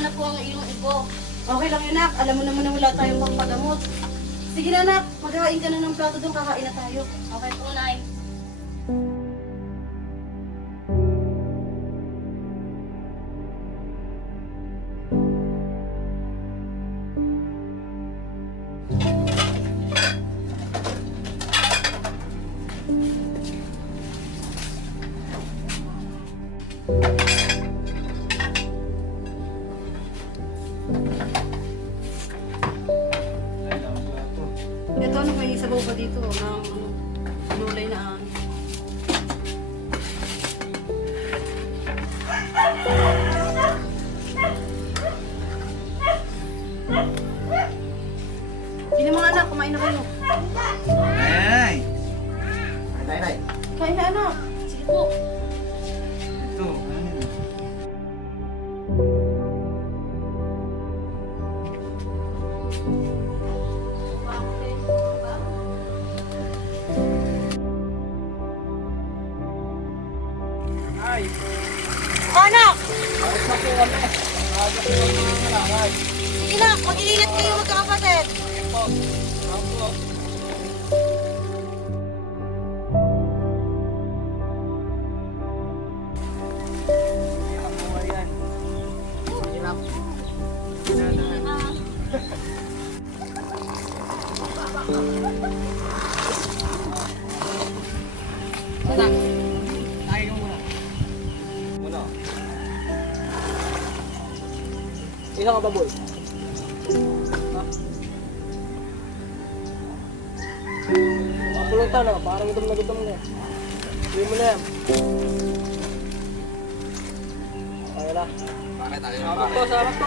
na po ang iyong ipo. Okay lang yun, nak. Alam mo naman na wala tayong pangpagamot. Sige na, nak. Maghahain ka na ng plato doon. Kakain na tayo. Okay po, Nay. Ito, ano, may sabaw pa dito ng gulay na ano. Sino mga anak, kumain na kayo. Nay! Nay! Kain na, anak. Sige po. Ito, ano yun? Ay! Anak! Ayos na po kami. Ayos na po kami mga nanay. Sige na, mag-iingat kayo magkakapatid. Po. Ako. Hirap po yan. Hirap. Anak, kain ka muna. Muna. Ilang ka ba, boy? Ha? Pulutan na, parang gutom na. Hindi mo na yan. Okay na. Bakit tayo? Salamat po.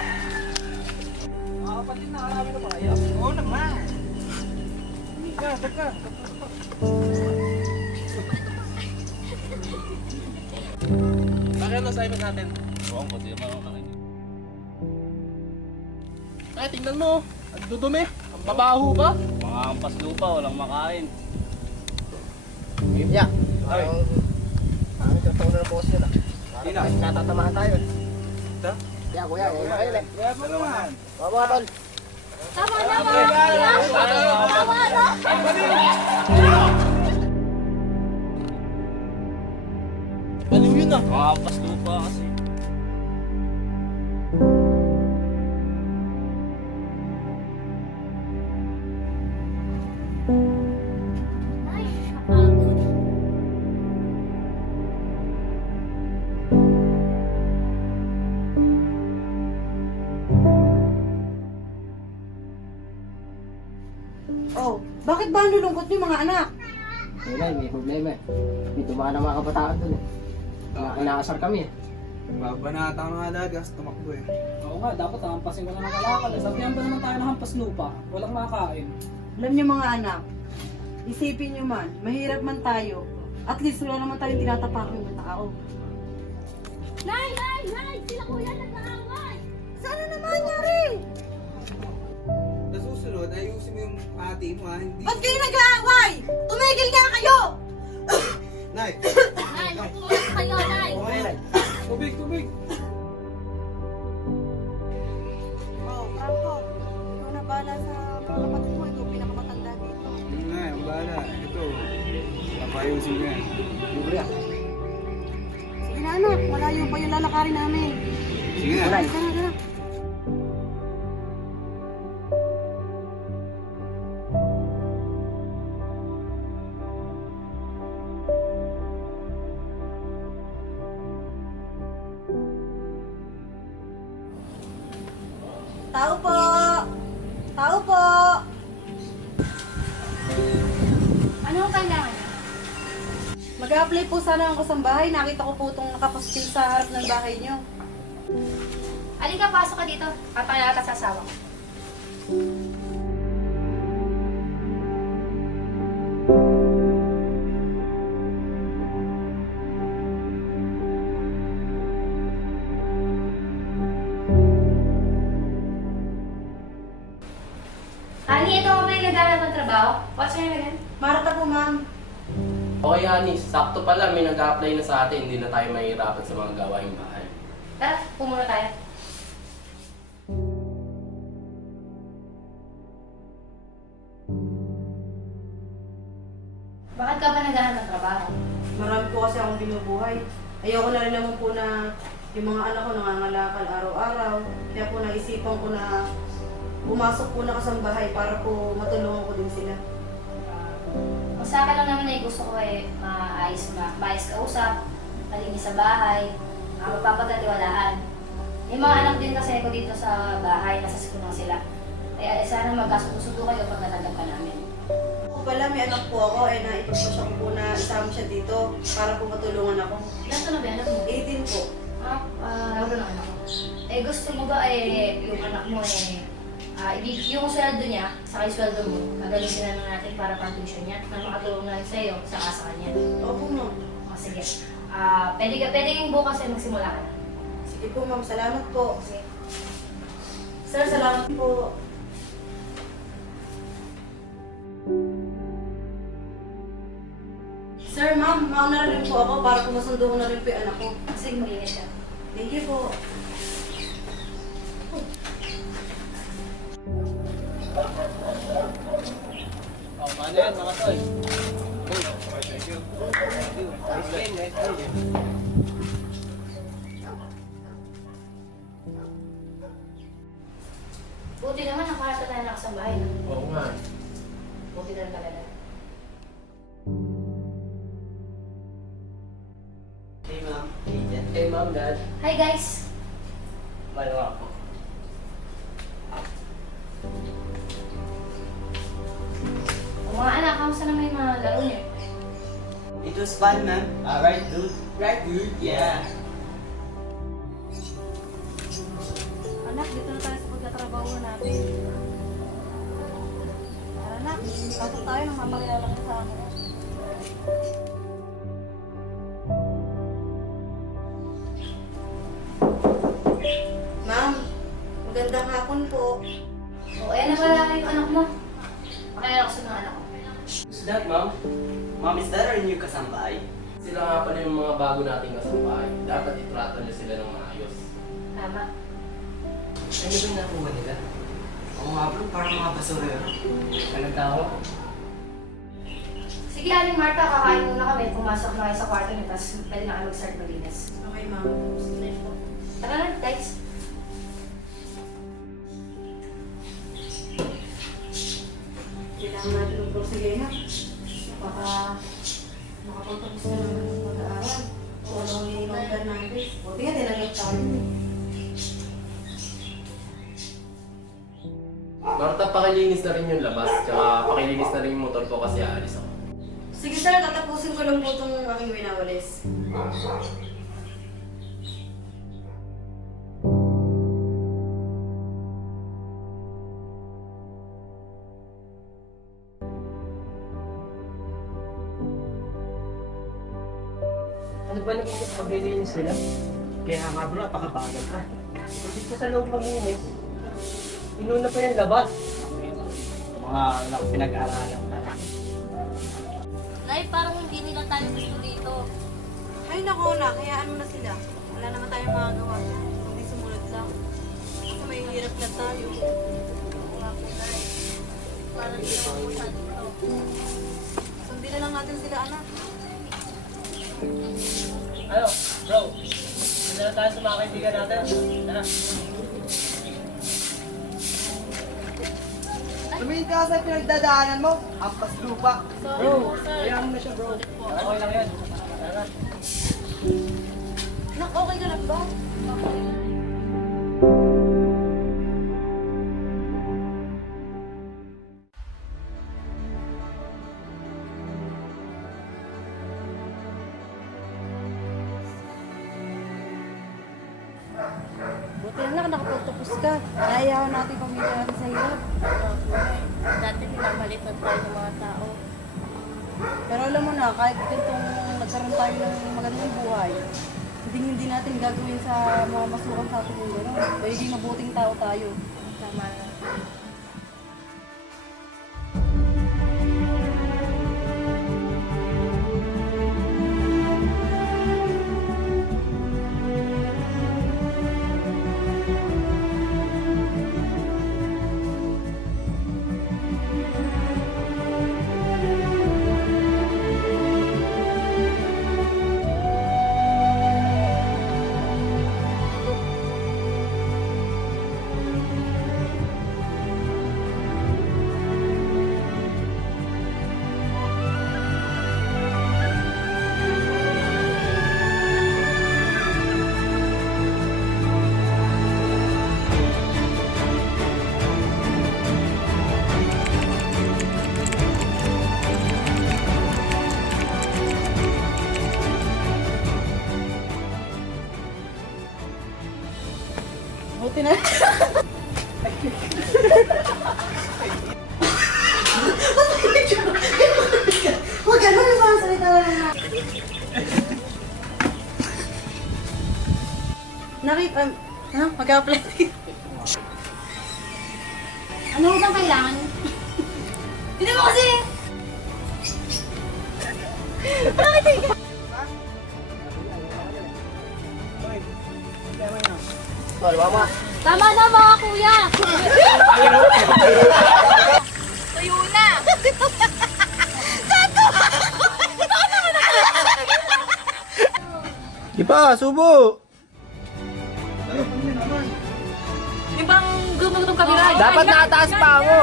Mga kapatid na, marami na makaya. Oo naman. Teka. Bakit ang assignment natin? Buong ko, di naman ako nakinig. Ay, tingnan mo. Ang dudumi. Ang babaho pa. Mga ampas lupa, walang makain. Yeah. Ay. Ang totoo na po sila. Para natatamaan tayo. Ito? Yeah, kuya. Kuya pa naman. Baba, tol. Tama na, Tama na. Ano yun ah? Mga ampas lupa kasi. Ay, kapagod. Oh, bakit ba ang lulungkot niyo mga anak? May problema eh. May tumaan ang mga kabataan dun eh. Inaasar kami eh. Babanata nga alagas, tumakbo eh. Oo nga, dapat hampasin ko na ng kalakal. Sabihan pa naman tayo ng hampas lupa. Walang makakain. Alam niyo mga anak, isipin niyo man, mahirap man tayo, at least wala naman tayong tinatapakan ng tao. Nay! Sila kuya nag-aaway! Sana naman nangyari? Sa susunod, ayusin mo yung ate mo ha, hindi... Ba't kayo nag-aaway? Tumigil nga kayo! Nay! Nay, upuan kayo, Nay! Tubig! Oh, Franco, ikaw na bala sa mga kapatid mo, ikaw pinakamatanda dito. Yun nga, ang bahala. Ito, papayusin ko yan. Libre ah. Sige na anak, malayo pa yung lalakarin namin. Sige na. Tara. Tao po! Tao po! Ano ang kailangan? Mag-a-apply po sana ako sa bahay. Nakita ko po itong nakapostil sa harap ng bahay niyo. Halika, pasok ka dito. Papakilala ka sa asawa ko. Honey, ito ako may naghahanap ng trabaho. What's your name? Marta po, ma'am. Okay, Anis. Sakto pala. May nag-a-apply na sa atin. Hindi na tayo mahihirapan sa mga gawaing bahay. Tara, pumuna tayo. Bakit ka ba naghahanap ng trabaho? Marami po kasi akong binubuhay. Ayoko na rin naman po na yung mga anak ko nangangalakal araw-araw. Kaya po naisipan ko na pumasok po na kasambahay para po matulungan ko din sila. Kung sa akin lang naman ay gusto ko maayos kausap, malinis sa bahay, mapapagkatiwalaan. May mga anak din kasi ako dito sa bahay, nasa school lang sila. Kaya sana magkasundo kayo pag natanggap ka namin. Ako pala, may anak po ako, naipagpasya ko po na isama siya dito para po matulungan ako. Ilan na ba anak mo? 18 po. Laro ng anak mo. Gusto mo ba yung anak mo yung sweldo niya, saka yung sweldo mo, gagalitin na lang natin para pang-tuition niya, na makatulong na rin sa'yo, saka sa kanya. Opo, ma'am. Sige. Pwede yung bukas ay magsimula ka na. Sige po, ma'am. Salamat po. Sige. Sir, salamat po. Sir, ma'am, mauna na rin po ako para po masundo ko na rin po yung anak ko. Sige, mag-ingat ka. Thank you po. Oh, paano yan mga tol? Buti naman, nakarasa tayo nakasambahay. Oo nga. Buti na rin talaga. Hey ma'am, Hey ma'am, dad. Hi guys! Malawa po. Mga anak, kamusta naman yung mga laro niyo? It was fun, ma'am. Right, dude? Right, dude? Yeah. Anak, dito na tayo sa pagtatrabaho natin. Tara, anak. Pasok tayo nang mapakilala ka sa akin. Ma'am, magandang hapon po. Ayan na pala yung anak mo. Pakilala ko sa mga anak ko. Who's that, ma'am? Ma'am, is that our new kasambahay? Sila nga pala yung mga bago nating kasambahay. Dapat itrato niyo sila ng maayos. Tama. Ano ba yung nakuha nila? Oo nga bro, parang mga basurero. Anong tao? Sige, Aling Marta, kakain muna kami. Pumasok na kayo sa kwarto niyo, tapos pwede na kayo mag-start maglinis. Okay, ma'am. Sige po. Tara na, guys. Kailangan natin ng prosigay na. Makapagtapos na naman ng pag-aaral. Walang hinihintay natin. Buti nga, tinanggap tayo. Marta, pakilinis na rin yung labas. Tsaka pakilinis na rin yung motor ko kasi aalis ako. Sige sir, tatapusin ko lang po itong aking winawalis. Ano ba naman yung paglilinis nila? Kaya nga bro, napakabagal ka. Dito sa loob maglinis, inuna pa yung labas. Mga anak pinag-aaralan tayo. Nay, parang hindi nila tayo gusto dito. Ay nako na, kaya ano na sila. Wala naman tayong magagawa. Hindi sumunod lang. Kasi may hirap na tayo. Oo nga po, Nay. Parang hindi naman po sa dito. Sundin na lang natin sila, anak. Ano, bro? Saan na tayo sa mga kaibigan natin? Tara. Tumingin ka sa pinagdadaanan mo, hampas lupa. Bro, kaya mo na siya bro. Okay lang yan. Tara. Anak, okay ka lang ba? Buti anak, nakapagtapos ka. Nahiyaw natin pamilya natin sa hirap. Dati pinapalitan tayo ng mga tao. Pero alam mo na, kahit ganitong nagkaroon tayo ng magandang buhay, hindi natin gagawin sa mga masukan sa ating mundo. Pwede mabuting tao tayo. Tama na. Buti na. Huwag ka naman yung salita lang. Nakita, mag-apply. Ano bang kailangan? Hindi mo kasi! Tol, mama. Tama na mga kuya! Tuyo na! Di pa, subo! Ibang gumagutong kabila. Dapat nakataas pa ako.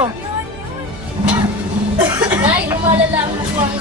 Nay, lumalala ang aswang.